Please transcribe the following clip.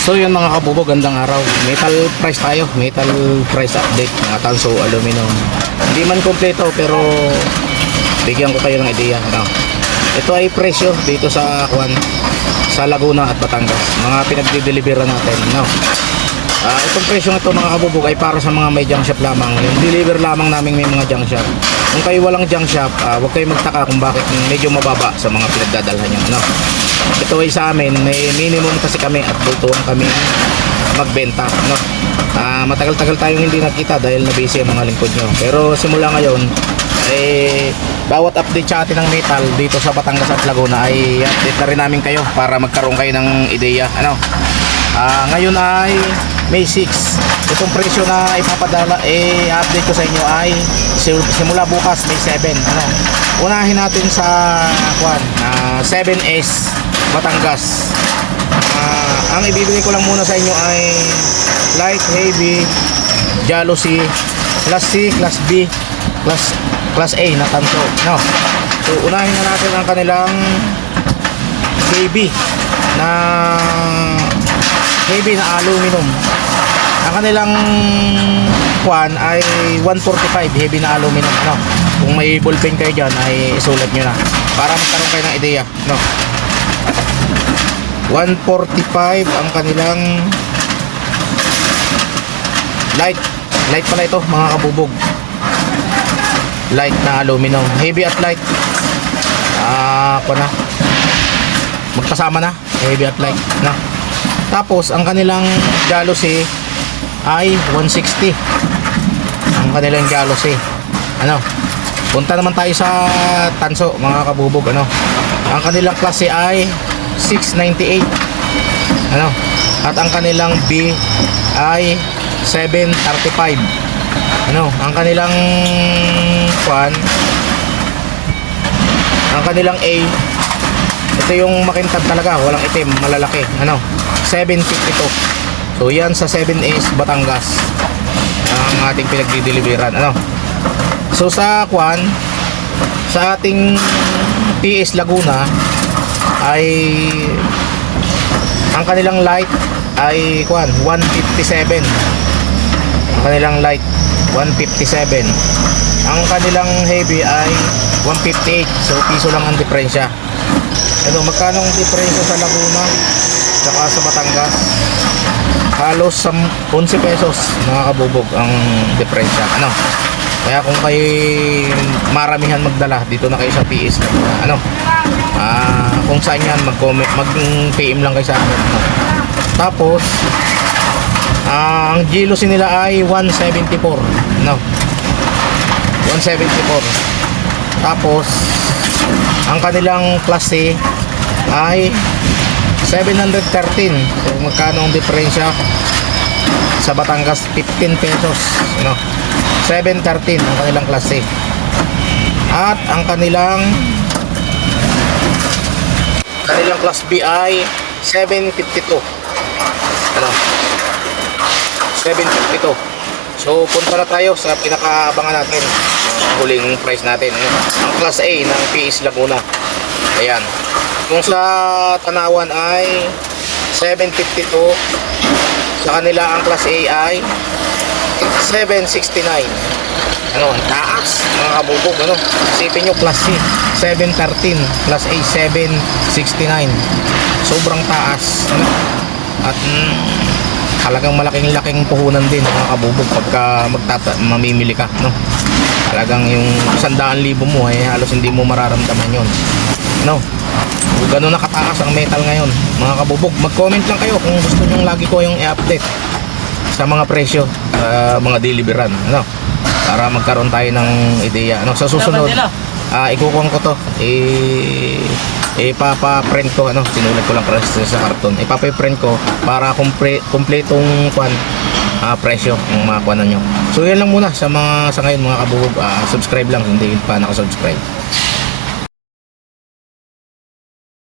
So yun mga kabubo, gandang araw. Metal price tayo, metal price update ng Tanso Aluminum. Hindi man kompleto pero bigyan ko kayo ng ideya. Ano? Ito ay presyo dito sa sa Laguna at Batangas. Mga pinagdi-deliver natin. No? Itong presyo ito mga kabubog ay para sa mga may junk shop lamang. Yung deliver lamang namin may mga junk shop. Kung kayo walang junk shop, huwag kayo magtaka kung bakit medyo mababa sa mga pinagdadalhan nyo. No? Ito ay sa amin, may minimum kasi kami at butuan kami magbenta. No? Matagal-tagal tayong hindi nakita dahil na-busy ang mga lingkod nyo. Pero simula ngayon, bawat update sa atin ng metal dito sa Batangas at Laguna ay update na rin namin kayo para magkaroon kayo ng ideya. Ano? Ngayon ay May 6. Itong presyo na ipapadala update ko sa inyo ay simula bukas May 7. Ano? Unahin natin sa 7S Batangas. Ang ibibigay ko lang muna sa inyo ay light, heavy, jealousy, class C, class B, class A na Tanso. No? So unahin na natin ang kanilang heavy na aluminum. Ang kanilang ay 145 heavy na aluminum. Ano? Kung may ballpen kayo dyan ay isulat nyo na para magkaroon kayo ng ideya. No? 145 ang kanilang light pala ito mga kabubog. Light na aluminum, heavy at light magkasama na, heavy at light na. Tapos ang kanilang jealousy ay 160. Ang kanilang jealousy. Ano? Punta naman tayo sa Tanso mga kabubog. Ano? Ang kanilang klase ay 698. Ano? At ang kanilang B ay 735. Ano? Ang kanilang ang kanilang A, ito yung makintab talaga, walang itim, malalaki. Ano? 752. So yan sa 7S Batangas ang ating pinagdi-deliveran. Ano? So sa sa ating PS Laguna ay ang kanilang light ay 157. Ang kanilang light 157. Ang kanilang heavy ay 158. So piso lang ang diferensya. Ano, magkano ang diferensya sa Laguna saka sa Batangas? Halos 11 pesos mga kabubog ang diferensya. Ano? Kaya kung kayo maramihan magdala, dito na kayo sa PS Laguna. Ano? Kung saan yan, mag-comment, mag-PM lang kayo sa akin. Ano? Tapos ang jealousy nila ay 174. No? 174. Tapos ang kanilang klase ay 713. So magkano ang diferensya sa Batangas? 15 pesos. No? 713 ang kanilang klase. At ang kanilang class B ay 752. Ano? 752. So punta na tayo sa pinakaabangan natin, huling price natin. Ang class A ng PS Laguna. Ayan. Kung sa Tanawan ay 752, sa kanila ang class A ay 769. Ano, ang taas mga kabubog. Ano? Isipin nyo, class C 713, class A 769. Sobrang taas. Ano? At talagang malaking puhunan din mga kabubog pagka mamimili ka, no? Talagang yung 100,000 mo ay halos hindi mo mararamdaman yon, no? Gano'n nakataas ang metal ngayon mga kabubog. Mag-comment lang kayo kung gusto nyo lagi ko yung i-update sa mga presyo, mga deliveran, ano? Para magkaroon tayo ng ideya, ano? Sa susunod ikukuha ko to, ipapa-print ko, ano, sinulat ko lang sa karton, ipapa-print ko para kompletong presyo ng mga kuwanan nyo. So yan lang muna sa ngayon mga kabubog. Subscribe lang, hindi pa nakasubscribe.